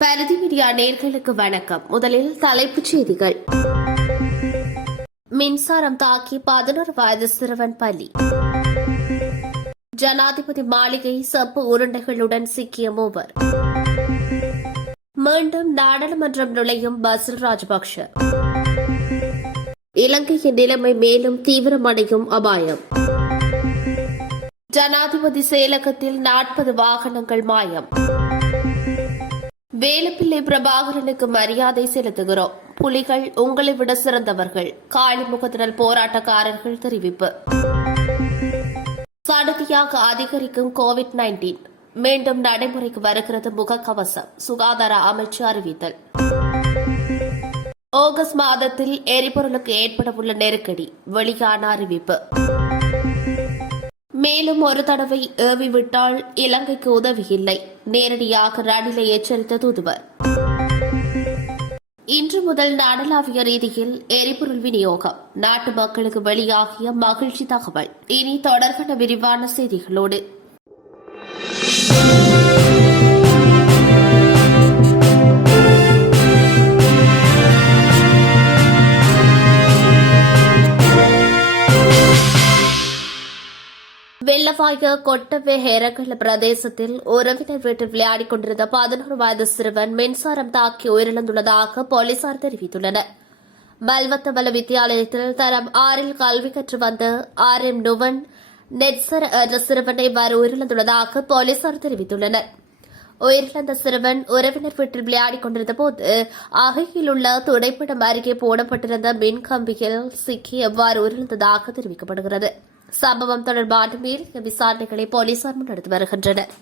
பரிதி media நேயர்களுக்கு வணக்கம். முதலில் தலைப்புச் செய்திகள். மின்சாரம் தாக்கி 11 வயது சிறுவன் பலி. ஜனாதிபதி மாளிகை செப்பு உருண்டைகளுடன் சிக்கிய மூவர். மீண்டும் நாடாளுமன்றம் நுழையும் பசில் ராஜபக்ஷ. இலங்கையின் நிலைமை மேலும் தீவிரமடையும் அபாயம். ஜனாதிபதி செயலகத்தில் 40 வாகனங்கள் மாயம். வேலுப்பிள்ளை பிரபாகரனுக்கு மரியாதை செலுத்துகிறோம். புலிகள் உங்களை விட சிறந்தவர்கள். காளிமுகத்தினல் போராட்டக்காரர்கள் தெரிவிப்பு. சடுதியாக அதிகரிக்கும் கோவிட்-19 மீண்டும் நடைமுறைக்கு வருகிறது முகக்கவசம். சுகாதார அமைச்சு அறிவித்தல். ஆகஸ்ட் மாதத்தில் எரிபொருளுக்கு ஏற்படவுள்ள நெருக்கடி வெளியான அறிவிப்பு. மேலும் ஒரு தடவை ஏவிவிட்டால் இலங்கைக்கு உதவியில்லை, நேரடியாக ரணிலை எச்சரித்த தூதுவர். இன்று முதல் நாடளாவிய ரீதியில் எரிபொருள் விநியோகம். நாட்டு மக்களுக்கு வெளியாகிய மகிழ்ச்சி தகவல். இனி தொடர்பான விரிவான செய்திகளோடு வெள்ளவாய கொட்டவே ஹேரகல பிரதேசத்தில் உறவினர் வீட்டில் விளையாடிக் கொண்டிருந்த 11 வயது சிறுவன் மின்சாரம் தாக்கி உயிரிழந்துள்ளதாக போலீசார் தெரிவித்துள்ளனர். மல்வத்தவல வித்தியாலயத்தில் தரம் 6 கல்வி கற்று வந்த RM நுவன் நெட்சர் என்ற சிறுவன் இவ்வாறு உயிரிழந்துள்ளதாக போலீசார் தெரிவித்துள்ளனர். உயிரிழந்த சிறுவன் உறவினர் வீட்டில் விளையாடிக் கொண்டிருந்த போது அருகில் உள்ள துடைப்படம் அருகே போடப்பட்டிருந்த மின் கம்பியில் சிக்கி எவ்வாறு உயிரிழந்ததாக தெரிவிக்கப்படுகிறது. சம்பவம் தொடர்பான மேலும் விசாரணைகளை போலீசார் முன்னெடுத்து வருகின்றனர்.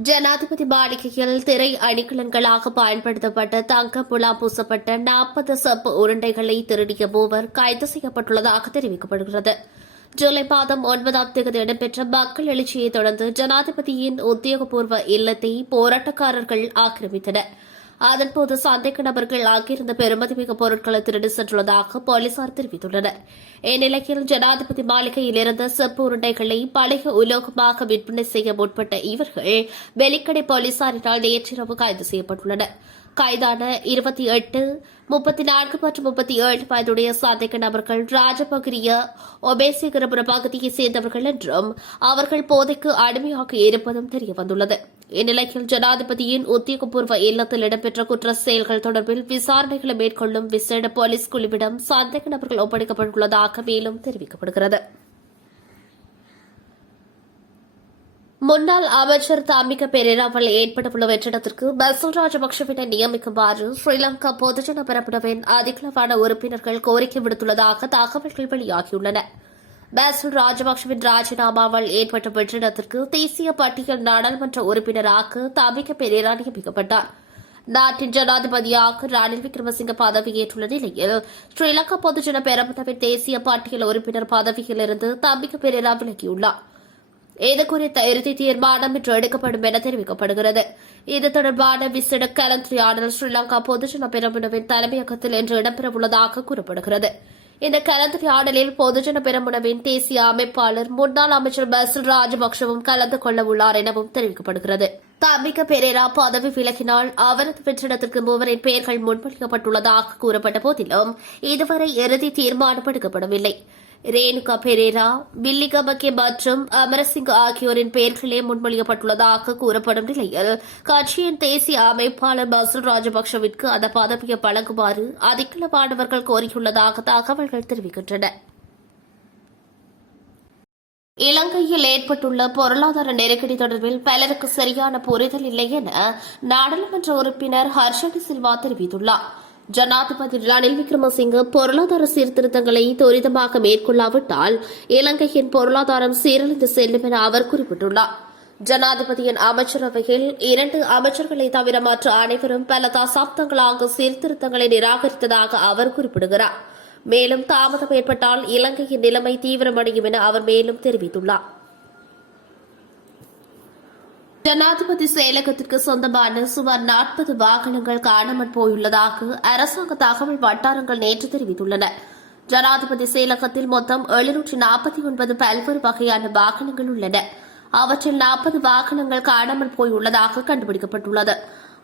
ஜனாதிபதி மாளிகையில் திரை அணிகலன்களாக பயன்படுத்தப்பட்ட தங்க முலாம் பூசப்பட்ட 40 செப்பு உருண்டைகளை திருடிய மூவர் கைது செய்யப்பட்டுள்ளதாக தெரிவிக்கப்படுகிறது. ஜூலை மாதம் 9ஆம் தேதி இடம்பெற்ற மக்கள் எழுச்சியை தொடர்ந்து ஜனாதிபதியின் உத்தியோகபூர்வ இல்லத்தை போராட்டக்காரர்கள் ஆக்கிரமித்தனர். அதன்போது சந்தேக நபர்கள் ஆகியிருந்த பெருமதிமிகு பொருட்களை திருடி சென்றுள்ளதாக போலீசார் தெரிவித்துள்ளனர். இந்நிலையில் ஜனாதிபதி மாளிகையில் இருந்த செப்பு உருண்டைகளை பழைய உலோகமாக விற்பனை செய்ய முற்பட்ட இவர்கள் வெலிக்கடை போலீசாரினால் நேற்றிரவு கைது செய்யப்பட்டுள்ளனர். கைதான 28, 34 மற்றும் 37 வயதுடைய சந்தேக நபர்கள் ராஜபகிரிய ஒபேசிகரபுர பகுதியைச் சேர்ந்தவர்கள் என்றும் அவர்கள் போதைக்கு அடிமையாக இருப்பதும் தெரியவந்துள்ளது. இந்நிலையில் ஜனாதிபதியின் உத்தியோகபூர்வ இல்லத்தில் இடம்பெற்ற குற்ற செயல்கள் தொடர்பில் விசாரணைகளை மேற்கொள்ளும் விசேட போலீஸ் குழுவிடம் சந்தேக நபர்கள் ஒப்படைக்கப்பட்டுள்ளதாக மேலும் தெரிவிக்கப்படுகிறது. முன்னாள் அமைச்சர் தாமிக பெரேராவால் ஏற்பட்டுள்ள வெற்றிடத்திற்கு பசில் ராஜபக்சவினை நியமிக்குமாறு ஸ்ரீலங்கா பொதுஜன பெரமுனவின் அதிகளவான உறுப்பினர்கள் கோரிக்கை விடுத்துள்ளதாக தகவல்கள் வெளியாகியுள்ளன. பசில் ராஜபக்சவின் ராஜினாமாவால் ஏற்பட்ட வெற்றிடத்திற்கு தேசிய பட்டியல் நாடாளுமன்ற உறுப்பினராக தாமிக பெரேரா நியமிக்கப்பட்டார். நாட்டின் ஜனாதிபதியாக ரணில் விக்ரமசிங்க பதவியேற்றுள்ள நிலையில் ஸ்ரீலங்கா பொதுஜன பெரமுனவின் தேசிய பட்டியல் உறுப்பினர் பதவியிலிருந்து தாமிக பெரேரா விலகியுள்ளார். இதுகுறித்த இறுதி தீர்மானம் இன்று எடுக்கப்படும் என தெரிவிக்கப்படுகிறது. இது தொடர்பான விசேட கலந்துரையாடல் ஸ்ரீலங்கா பொதுஜன பெரமுனவின் தலைமையகத்தில் இன்று இடம்பெறவுள்ளதாக கூறப்படுகிறது. இந்த கலந்துரையாடலில் பொதுஜன பெரமுனவின் தேசிய அமைப்பாளர் முன்னாள் அமைச்சர் பசில் ராஜபக்சவும் கலந்து கொள்ளவுள்ளார் எனவும் தெரிவிக்கப்படுகிறது. தாமிக பெரேரா பதவி விலகினால் அவரது வெற்றிடத்திற்கு மூவரின் பெயர்கள் முன்மொழியப்பட்டுள்ளதாக கூறப்பட்ட போதிலும் இதுவரை இறுதி தீர்மானம் எடுக்கப்படவில்லை. ரேணுகா பெரேரா, வில்லிகமகே மற்றும் அமரசிங் ஆகியோரின் பெயர்களே முன்மொழியப்பட்டுள்ளதாக கூறப்படும் நிலையில் கட்சியின் தேசிய அமைப்பாளர் பசில் ராஜபக்சவிற்கு அந்த பதவியை வழங்குமாறு அதிகளவானவர்கள் கோரியுள்ளதாக தகவல்கள் தெரிவிக்கின்றன. இலங்கையில் ஏற்பட்டுள்ள பொருளாதார நெருக்கடி தொடர்பில் பலருக்கு சரியான புரிதல் இல்லை என நாடாளுமன்ற உறுப்பினர் ஹர்ஷடி சில்வா தெரிவித்துள்ளார். ஜனாதிபதி ரணில் விக்ரமசிங்க பொருளாதார சீர்திருத்தங்களை துரிதமாக மேற்கொள்ளாவிட்டால் இலங்கையின் பொருளாதாரம் சீரழிந்து செல்லும் என அவர் குறிப்பிட்டுள்ளார். ஜனாதிபதியின் அமைச்சரவையில் 2 அமைச்சர்களை தவிர மற்ற அனைவரும் பல தசாப்தங்களாக சீர்திருத்தங்களை நிராகரித்ததாக அவர் குறிப்பிடுகிறார். மேலும் தாமதம் ஏற்பட்டால் இலங்கையின் நிலைமை தீவிரமடையும் என அவர் மேலும் தெரிவித்துள்ளார். ஜனாதிபதி செயலகத்திற்கு சொந்தமான சுமார் 40 வாகனங்கள் காணாமல் போயுள்ளதாக அரசாங்க தகவல் வட்டாரங்கள் நேற்று தெரிவித்துள்ளன. ஜனாதிபதி செயலகத்தில் மொத்தம் 749 பல்வேறு வகையான வாகனங்கள் உள்ளன. அவற்றில் 40 வாகனங்கள் காணாமல் போயுள்ளதாக கண்டுபிடிக்கப்பட்டுள்ளது.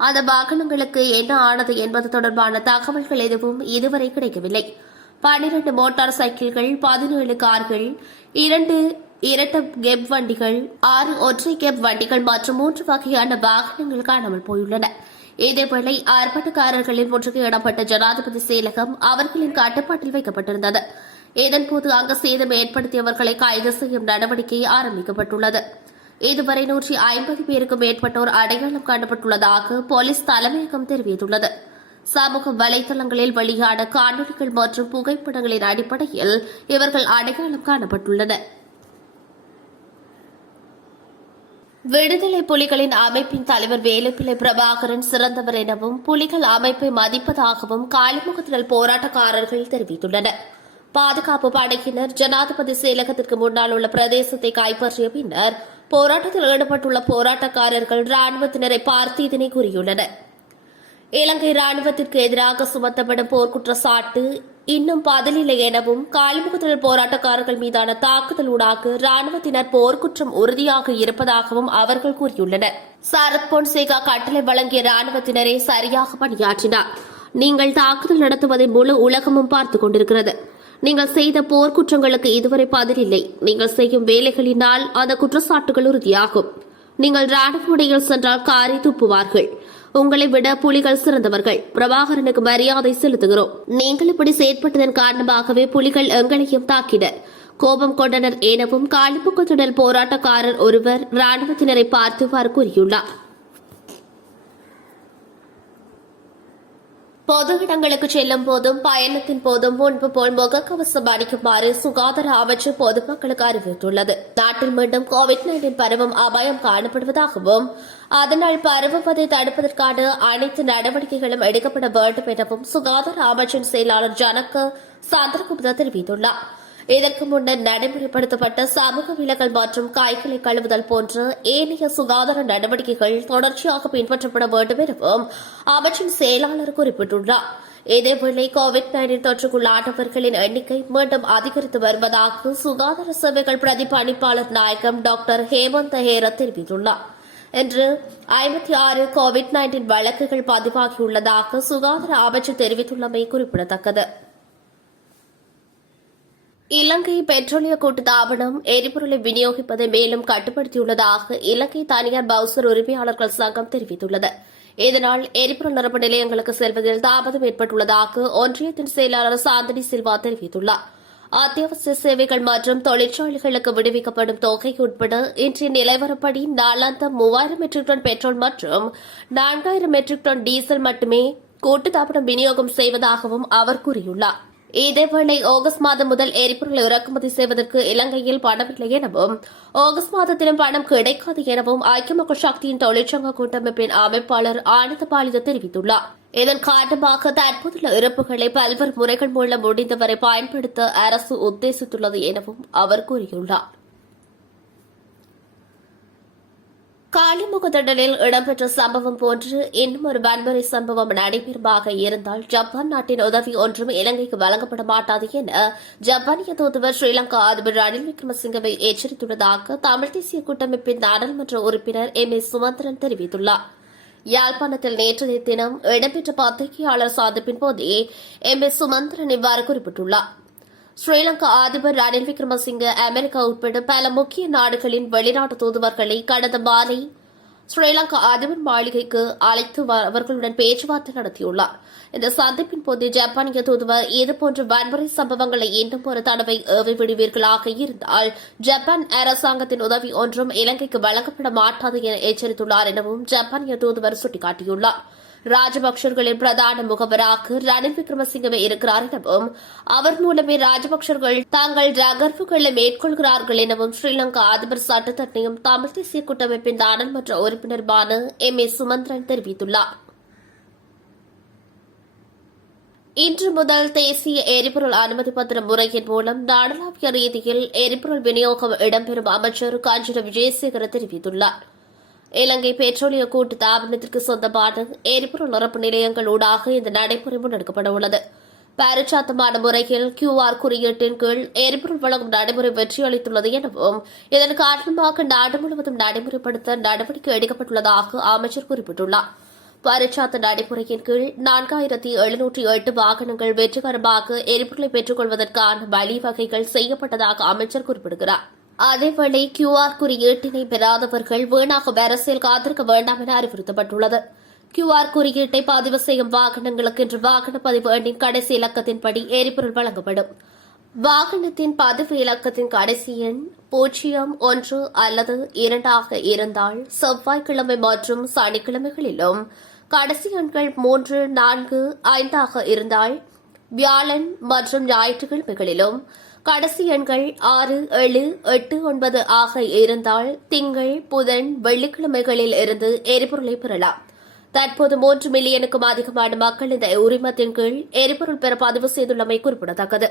அந்த வாகனங்களுக்கு என்ன ஆனது என்பது தொடர்பான தகவல்கள் எதுவும் இதுவரை கிடைக்கவில்லை. 12 மோட்டார் சைக்கிள்கள், 17 கார்கள், 2 இரட்டை கெப் வண்டிகள், 6 ஒற்றை கெப் வண்டிகள் மற்றும் 3 வகையான வாகனங்கள் காணாமல் போயுள்ளன. இதேவேளை ஆர்ப்பாட்டக்காரர்களின் முற்றுகையிடப்பட்ட ஜனாதிபதி செயலகம் அவர்களின் கட்டுப்பாட்டில் வைக்கப்பட்டிருந்தது. இதன்போது அங்கு சேதம் ஏற்படுத்தியவர்களை கைது செய்யும் நடவடிக்கை ஆரம்பிக்கப்பட்டுள்ளது. இதுவரை 150 பேருக்கும் மேற்பட்டோர் அடையாளம் காணப்பட்டுள்ளதாக போலீஸ் தலைமையகம் தெரிவித்துள்ளது. சமூக வலைதளங்களில் வெளியான காணொலிகள் மற்றும் புகைப்படங்களின் அடிப்படையில் இவர்கள் அடையாளம் காணப்பட்டுள்ளனர். விடுதலை புலிகளின் அமைப்பின் தலைவர் வேலுப்பிள்ளை பிரபாகரன் சிறந்தவர் எனவும் புலிகள் அமைப்பை மதிப்பதாகவும் காலிமுகத்தினல் போராட்டக்காரர்கள் தெரிவித்துள்ளனர். பாதுகாப்பு படையினர் ஜனாதிபதி செயலகத்திற்கு முன்னால் உள்ள பிரதேசத்தை கைப்பற்றிய பின்னர் போராட்டத்தில் ஈடுபட்டுள்ள போராட்டக்காரர்கள் ராணுவத்தினரை பார்த்து இதனை கூறியுள்ளனர். இலங்கை ராணுவத்திற்கு எதிராக சுமத்தப்படும் போர்க்குற்றச்சாட்டு இன்னும் பதிலில்லை எனவும் காலிமுகத்தினர் போராட்டக்காரர்கள் மீதான தாக்குதலூடாக ராணுவத்தினர் போர்க்குற்றம் உறுதியாக இருப்பதாகவும் அவர்கள் கூறியுள்ளனர். சரத் பொன்சேகா கட்டளை வழங்கிய ராணுவத்தினரே சரியாக பணியாற்றினார். நீங்கள் தாக்குதல் நடத்துவதை முழு உலகமும் பார்த்துக் கொண்டிருக்கிறது. நீங்கள் செய்த போர்க்குற்றங்களுக்கு இதுவரை பதிலில்லை. நீங்கள் செய்யும் வேலைகளினால் அந்த குற்றச்சாட்டுகள் உறுதியாகும். நீங்கள் ராணுவ உடையில் சென்றால் காரை துப்புவார்கள். உங்களை விட புலிகள் சிறந்தவர்கள். பிரபாகரனுக்கு மரியாதை செலுத்துகிறோம். நீங்கள் இப்படி செயற்பட்டதன் காரணமாகவே புலிகள் எங்களையும் தாக்கினர், கோபம் கொண்டனர் எனவும் காலிமுகத்திடல் போராட்டக்காரர் ஒருவர் ராணுவத்தினரை பார்த்துவார் கூறியுள்ளார். பொது இடங்களுக்கு செல்லும் போதும் பயணத்தின் போதும் முன்பு போல் முகக்கவசம் அணிக்குமாறு சுகாதார அமைச்சு பொதுமக்களுக்கு அறிவித்துள்ளது. நாட்டில் மீண்டும் கோவிட்-19 பரவும் அபாயம் காணப்படுவதாகவும் அதனால் பரவுவதை தடுப்பதற்கான அனைத்து நடவடிக்கைகளும் எடுக்கப்பட வேண்டும் எனவும் சுகாதார அமைச்சின் செயலாளர் ஜனக சந்திரகுப்தா தெரிவித்துள்ளார். இதற்கு முன்னர் நடைமுறைப்படுத்தப்பட்ட சமூக விலகல் மற்றும் கைகளை கழுவுதல் போன்ற ஏனைய சுகாதார நடவடிக்கைகள் தொடர்ச்சியாக பின்பற்றப்பட வேண்டும் எனவும் அமைச்சின் செயலாளர் குறிப்பிட்டுள்ளார். இதேவேளை கோவிட்-19 தொற்றுக்குள்ளானவர்களின் எண்ணிக்கை மீண்டும் அதிகரித்து வருவதாக சுகாதார சேவைகள் பிரதிபலிப்பாளர் நாயகம் டாக்டர் ஹேமந்த் ஹேர தெரிவித்துள்ளார். இன்று 56 கோவிட்-19 வழக்குகள் பதிவாகியுள்ளதாக சுகாதார அமைச்சு தெரிவித்துள்ளமை குறிப்பிடத்தக்கது. இலங்கை பெட்ரோலிய கூட்டுத்தாபனம் எரிபொருளை விநியோகிப்பதை மேலும் கட்டுப்படுத்தியுள்ளதாக இலங்கை தனியார் பவுசர் உரிமையாளர்கள் சங்கம் தெரிவித்துள்ளது. இதனால் எரிபொருள் நிரப்பு நிலையங்களுக்கு செல்வதில் தாமதம் ஏற்பட்டுள்ளதாக ஒன்றியத்தின் செயலாளர் சாந்தினி சில்வா தெரிவித்துள்ளார். அத்தியாவசிய சேவைகள் மற்றும் தொழிற்சாலைகளுக்கு விடுவிக்கப்படும் தொகை உட்பட இன்றைய நிலவரப்படி நாளாந்தம் 3000 மெட்ரிக் டன் பெட்ரோல் மற்றும் 4000 மெட்ரிக் டன் டீசல் மட்டுமே கூட்டுத்தாபனம் விநியோகம் செய்வதாகவும் அவர் கூறியுள்ளார். இதேவேளை ஆகஸ்ட் மாதம் முதல் எரிபொருளை இறக்குமதி செய்வதற்கு இலங்கையில் பணமில்லை எனவும் ஆகஸ்ட் மாதத்திலும் பணம் கிடைக்காது எனவும் ஐக்கிய மக்கள் சக்தியின் தொழிற்சங்க கூட்டமைப்பின் அமைப்பாளர் ஆனந்தபாலித தெரிவித்துள்ளார். இதன் காரணமாக தற்போதுள்ள இருப்புகளை பல்வேறு முறைகள் மூலம் முடிந்தவரை பயன்படுத்த அரசு உத்தேசித்துள்ளது எனவும் அவர் கூறியுள்ளார். காலிமுகத்திடலில் இடம்பெற்ற சம்பவம் போன்று இன்னும் ஒரு வன்முறை சம்பவம் நடைபெறுமாக இருந்தால் ஜப்பான் நாட்டின் உதவி ஒன்றும் இலங்கைக்கு வழங்கப்பட மாட்டாது என ஜப்பானிய தூதுவர் ஸ்ரீலங்கா அதிபர் ரணில் விக்ரமசிங்கவை எச்சரித்துள்ளதாக தமிழ் தேசிய கூட்டமைப்பின் நாடாளுமன்ற உறுப்பினர் M.A. சுமந்திரன் தெரிவித்துள்ளார். யாழ்ப்பாணத்தில் நேற்றைய தினம் இடம்பெற்ற பத்திரிகையாளர் சந்திப்பின் போதே M.A. சுமந்திரன் இவ்வாறு குறிப்பிட்டுள்ளார். ஸ்ரீலங்கா அதிபர் ரணில் விக்ரமசிங்க அமெரிக்கா உட்பட பல முக்கிய நாடுகளின் வெளிநாட்டு தூதுவர்களை கடந்த மாலை ஸ்ரீலங்கா அதிபர் மாளிகைக்கு அழைத்து அவர்களுடன் பேச்சுவார்த்தை நடத்தியுள்ளார். இந்த சந்திப்பின் போது ஜப்பானிய தூதுவர் இதுபோன்ற வன்முறை சம்பவங்களை இன்னும் ஒரு தடவை ஏவி விடுவீர்களாக இருந்தால் ஜப்பான் அரசாங்கத்தின் உதவி ஒன்றும் இலங்கைக்கு வழங்கப்பட மாட்டாது என எச்சரித்துள்ளார் எனவும் ஜப்பானிய தூதுவர் சுட்டிக்காட்டியுள்ளார். ராஜபக்சர்களின் பிரதான முகவராக ரணில் விக்ரமசிங்கவே இருக்கிறார் எனவும் அவர் மூலமே ராஜபக்சர்கள் தாங்கள் நகர்வுகளை மேற்கொள்கிறார்கள் எனவும் ஸ்ரீலங்கா அதிபர் சட்டத்தரணியும் தமிழ் தேசிய கூட்டமைப்பின் நாடாளுமன்ற உறுப்பினருமான M.A. சுமந்திரன் தெரிவித்துள்ளார். இன்று முதல் தேசிய எரிபொருள் அனுமதி பத்திர முறையின் மூலம் நாடளாவிய ரீதியில் எரிபொருள் விநியோகம் இடம்பெறும் அமைச்சர் காஞ்சிர விஜயசேகர தெரிவித்துள்ளார். இலங்கை பெட்ரோலிய கூட்டு தாபனத்திற்கு சொந்தமான எரிபொருள் நிரப்பு நிலையங்கள் ஊடாக இந்த நடைமுறை முன்னெடுக்கப்பட உள்ளது. பாரிச்சாத்தமான முறையில் QR குறியீட்டின் கீழ் எரிபொருள் வழங்கும் நடைமுறை வெற்றியளித்துள்ளது எனவும் இதன் காரணமாக நாடு முழுவதும் நடைமுறைப்படுத்த நடவடிக்கை எடுக்கப்பட்டுள்ளதாக அமைச்சர் குறிப்பிட்டுள்ளார். பாரிச்சாத்த நடைமுறையின் கீழ் 4708 வாகனங்கள் வெற்றிகரமாக எரிபொருளை பெற்றுக் கொள்வதற்கான வழிவகைகள் செய்யப்பட்டதாக அமைச்சர் குறிப்பிடுகிறார். அதேவேளை QR குறியீட்டினை பெறாதவர்கள் வீணாக அரசியல் காத்திருக்க வேண்டாம் என அறிவுறுத்தப்பட்டுள்ளது. QR குறியீட்டை பதிவு செய்யும் வாகனங்களுக்கு இன்று வாகன பதிவு எண்ணின் கடைசி இலக்கத்தின்படி எரிபொருள் வழங்கப்படும். வாகனத்தின் பதிவு இலக்கத்தின் கடைசி எண் 01 அல்லது 2 ஆக இருந்தால் செவ்வாய்க்கிழமை மற்றும் சனிக்கிழமைகளிலும், கடைசி எண்கள் 3, 4, 5 ஆக இருந்தால் வியாழன் மற்றும் ஞாயிற்றுக்கிழமைகளிலும், கடைசி எண்கள் 6, 7, 8, 9 ஆக இருந்தால் திங்கள், புதன், வெள்ளிக்கிழமைகளில் இருந்து எரிபொருளை பெறலாம். தற்போது 3 மில்லியனுக்கும் அதிகமான மக்கள் இந்த உரிமத்தின் கீழ் எரிபொருள் பெற பதிவு செய்துள்ளமை குறிப்பிடத்தக்கது.